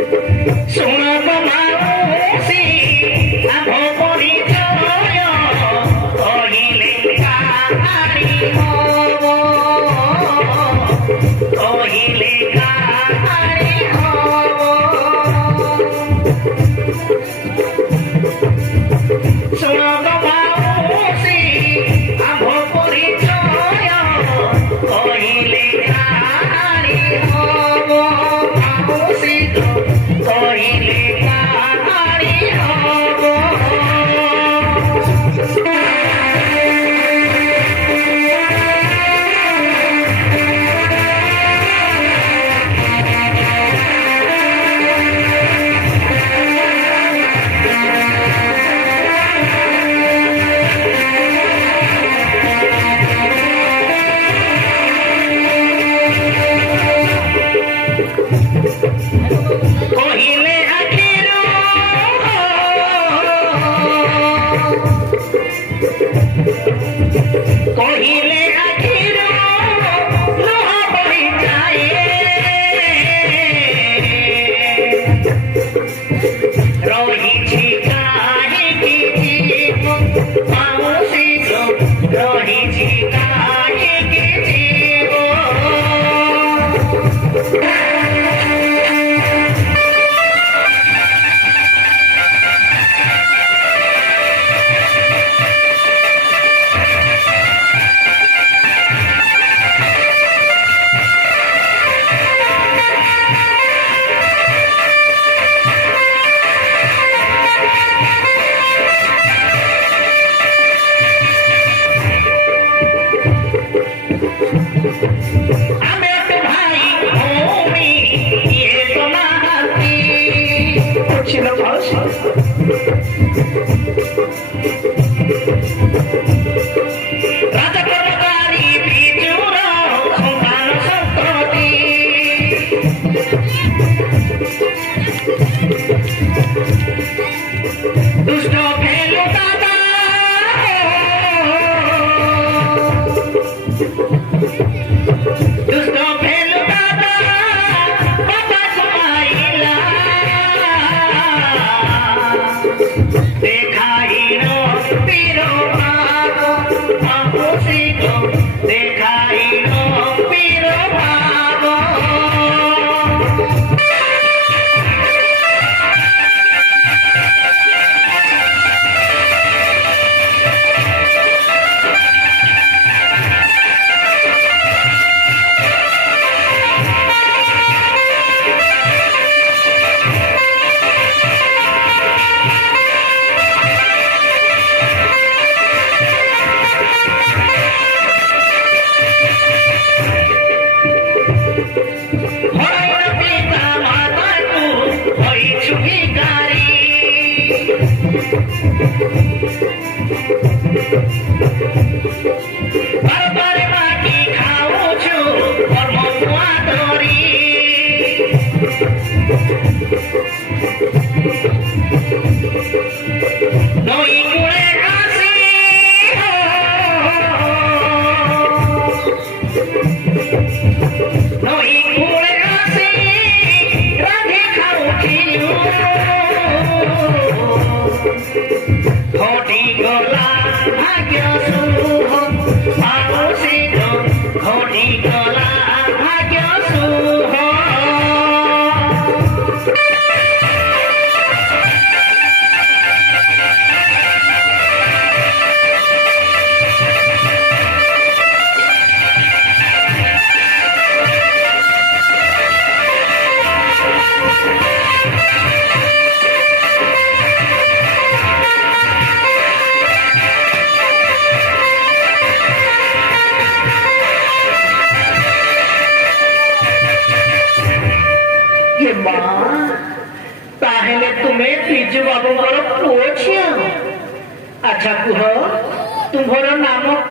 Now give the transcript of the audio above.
ଶୁଣ ତ ମାଉସୀ ଆମ୍ଭ ପରିଚୟ କହିଲେ କାହାରି ହବ କହିଲେ କାହାରି ହବ ଶୁଣ ତ ମାଉସୀ ଆମ୍ଭ ପରିଚୟ କହିଲେ କାହାରି ହବ ମାଉସୀ କହିଲେ କାହାରି ହବ କହିଲେ ଆଖିରୁ କହିଲେ ଆଖିରୁ ଲୁହ ବହିଯାଏ ରହିଛି କାହିଁକି ଜୀବ ମାଉସୀ ରହିଛି କାହିଁକି ଜୀବ ଆମେ ତ ଭାଇ ଭଉଣୀ ଇଏ ତ ନାହାନ୍ତି ବୁଝିଲ ମାଉସୀ ରାଜକରକାରୀ ବିଜୁର ସନ୍ତାନ ସନ୍ତତି ଦୁଷ୍ଟ ଫେଲୁ ଦାଦା ଦୁଷ୍ଟ ଫେଲୁ ଦାଦା ବାବା କମାଇଲା দেখাইল পীর ভাব মাউসী গো দেখাইল পীর ভাব ताहेले तुम्हें बिजू बाबू पुओ झियो अच्छा कुह तुम्हारा नाम